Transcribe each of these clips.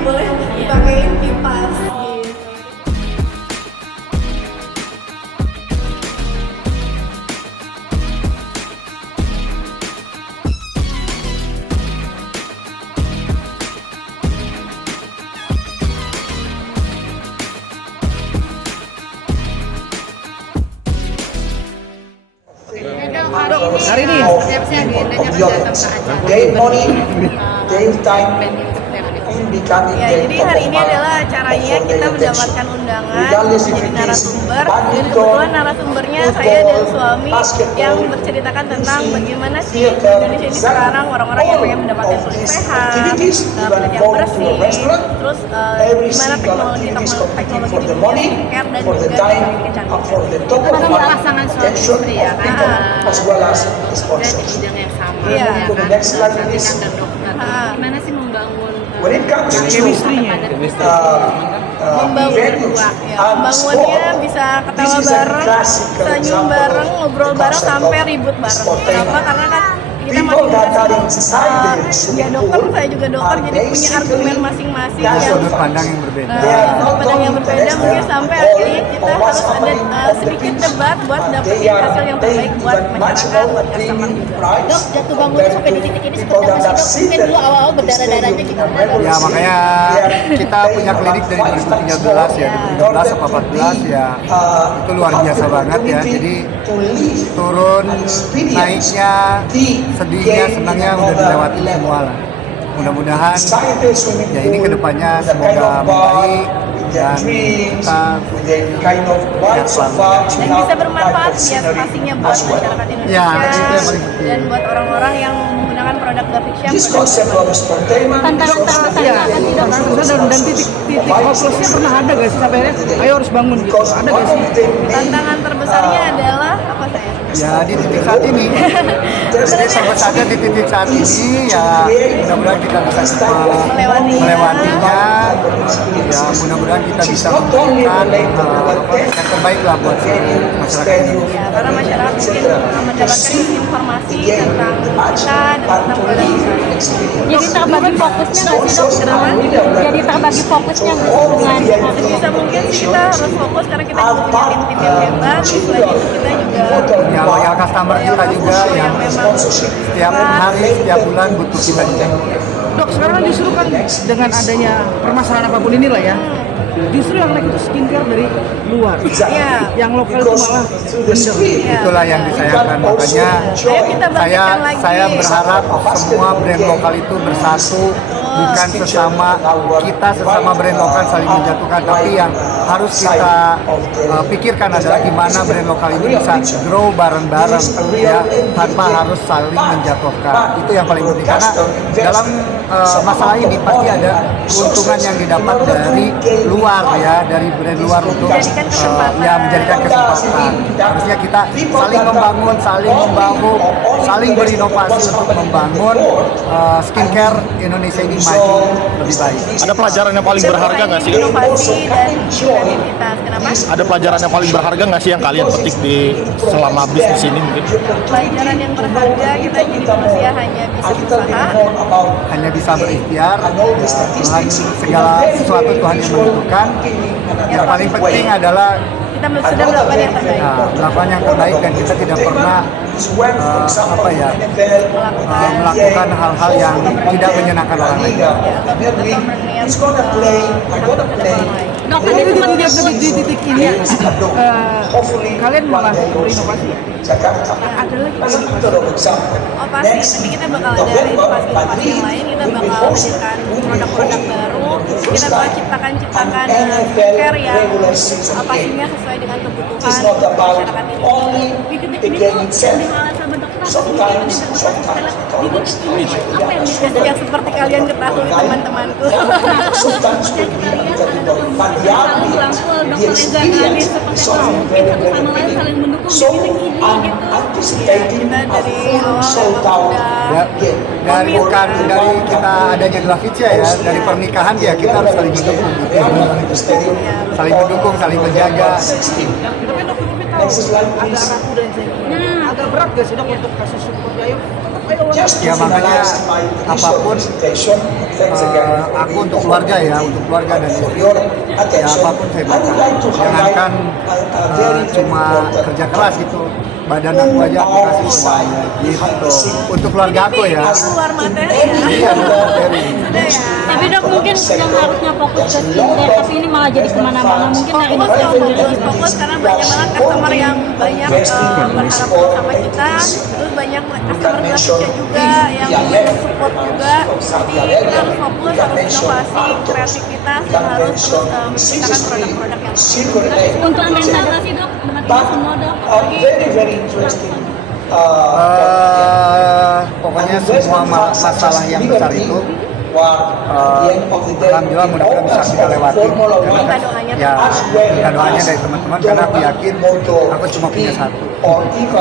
boleh dipakein kipas gitu. Hari ini siap-siap agendanya kan datang ke acara day morning, daytime, in becoming Ya, jadi hari ini adalah acaranya kita mendapatkan undangan jadi narasumber. Dan kebetulan narasumbernya saya dan suami yang berceritakan tentang bagaimana sih Indonesia ini sekarang orang-orang yang pengen mendapatkan kulit sehat, kulit yang bersih, terus gimana teknologi di dunia skincare dan juga teknologi kecantikan. Karena pasangan suami istri ya kan, as well as dan sponsors. di bidang yang sama Iya. ya kan, Next slide, kecantikan please. dan dokter. Gimana sih membangun When it comes to chemistry-nya. Membangun venues ya, and membangunnya sport, bisa this ketawa is a bareng, classical senyum example bareng, of ngobrol the bareng concept sampai of ribut bareng. spontaneous. Kenapa? Karena kan kita People that are masing-masing inside the dia swimming dokter, pool saya juga dokter, are jadi punya basically argumen masing-masing that's yang sudut pandang yang berbeda. sudut pandang yang berbeda, mungkin sampai akhirnya kita harus ada sedikit debat buat dapetin hasil yang terbaik buat masyarakat, buat customer juga. Dok, jatuh bangun sampai di titik ini seperti apa sih dok? Mungkin dulu awal-awal berdarah-darahnya gimana? Ya makanya kita punya klinik dari 2013 ya, 2013 atau 14 ya, itu luar biasa banget ya. Jadi turun naiknya, sedihnya, senangnya udah dilewatin semua lah. Mudah-mudahan ya ini kedepannya semoga membaik dan kita dan Dan bisa bermanfaat ya pastinya buat masyarakat Indonesia Ya, itu yang paling penting. dan buat orang-orang yang menggunakan produk Davicia. This concept of spontaneous Tantangan terbesarnya Iya, apa sih dok? dan titik hopelessnya pernah ada gak sih sampai akhirnya ayo harus bangun gitu, ada gak sih? Tantangan terbesarnya adalah apa saya? Ya di titik saat ini, jadi sampai saja di titik saat ini ya mudah-mudahan kita bisa melewatinya, ya mudah-mudahan kita bisa memberikan yang terbaik lah buat masyarakat Indonesia. Ya, karena masyarakat mungkin mendapatkan informasi tentang kita dan tentang produk kita. Jadi terbagi fokusnya nggak sih dok? Kenapa? Jadi terbagi fokusnya nggak sih dengan Sebisa mungkin sih kita harus fokus karena kita juga punya tim yang hebat. Selain itu kita juga Ya loyal customer kita juga yang setiap hari, setiap bulan butuh kita juga. Dok, sekarang kan justru kan dengan adanya permasalahan apapun inilah ya, justru yang naik itu skincare dari luar. Iya. Yang lokal itu malah kendor. Itulah yang disayangkan, makanya Ayo kita bangkitkan lagi. saya berharap semua brand lokal itu bersatu, bukan sesama brand lokal saling menjatuhkan, tapi yang harus kita pikirkan adalah gimana brand lokal ini bisa grow bareng-bareng ya, tanpa harus saling menjatuhkan. Itu yang paling penting, karena dalam masalah ini pasti ada keuntungan yang didapat dari luar ya, dari brand luar untuk Menjadikan kesempatan. menjadikan kesempatan. Harusnya kita saling membangun, saling berinovasi untuk membangun skincare Indonesia ini maju lebih baik. Ada pelajaran yang paling berharga nggak sih? Inovasi dan kreativitas. Kenapa? Ada pelajaran yang paling berharga nggak sih yang kalian petik di selama bisnis ini mungkin? Pelajaran yang berharga, kita jadi manusia hanya bisa berusaha. Hanya bisa berikhtiar, Tuhan segala sesuatu Tuhan yang menentukan. Yang paling penting adalah Kita sudah melakukan yang terbaik. melakukan yang terbaik, dan kita tidak pernah melakukan hal-hal yang tidak menyenangkan orang lain. Dok, tadi di titik ini kalian malah berinovasi ya? Ada lagi Oh pasti, nanti kita bakal ada inovasi-inovasi yang lain. Kita bakal hadirkan produk-produk baru. Kita bakal ciptakan skincare yang pastinya sesuai dengan kebutuhan masyarakat ini. di titik ini tuh yang dihalat sama dokter apa sih? Mungkin ada beberapa di titik ini apa yang bisa Yang seperti kalian ketahui teman-temanku. Saya kita lihat ada dokter musik yang saling merangkul, dokter Reza Kadis seperti itu mungkin satu sama lain saling mendukung di titik ini gitu. Kita dari awal Ya, dari kita adanya Glavicia ya, dari pernikahan ya kita harus saling mendukung, saling mendukung, saling menjaga. Tapi dok, tapi kalau agak ragu dan saya agak berat gak sih dok untuk kasus seperti ayo tetap Ya makanya apapun aku untuk keluarga ya, untuk keluarga dan istri, ya apapun saya bakar. Jangankan cuma kerja keras gitu, badan aku aja aku kasih semuanya gitu. Untuk keluarga aku ya. Keluar materi ya. Iya, keluar materi. Sudah ya. Tapi dok mungkin yang harusnya fokus ke skincare, tapi ini malah jadi kemana-mana. Mungkin dari Fokus dokter dong, sendiri. fokus karena banyak banget customer yang banyak berharap sama kita, terus banyak customer Indonesia juga yang banyak support juga. Jadi kita harus fokus, harus inovasi, kreativitas, dan harus terus menciptakan produk-produk yang Untuk administrasi dok, dengan semua dok. very interesting. Pokoknya semua masalah yang besar itu alhamdulillah mudah-mudahan bisa kita lewati. Minta doanya Ya, minta doanya dari teman-teman karena aku yakin aku cuma punya satu,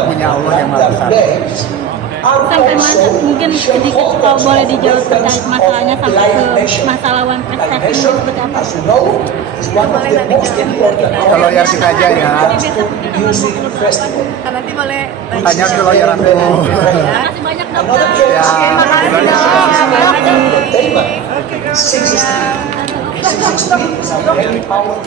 punya Allah yang Maha Besar. Sampai mana mungkin sedikit kalau boleh dijawab terkait masalahnya sampai ke masalah one perception seperti apa? boleh nanti Kalau lawyer kita aja ya, nanti boleh tanya ke lawyer aku. Terima kasih banyak dokter. Ya, Terima kasih terima kasih. dok. Oke, kalau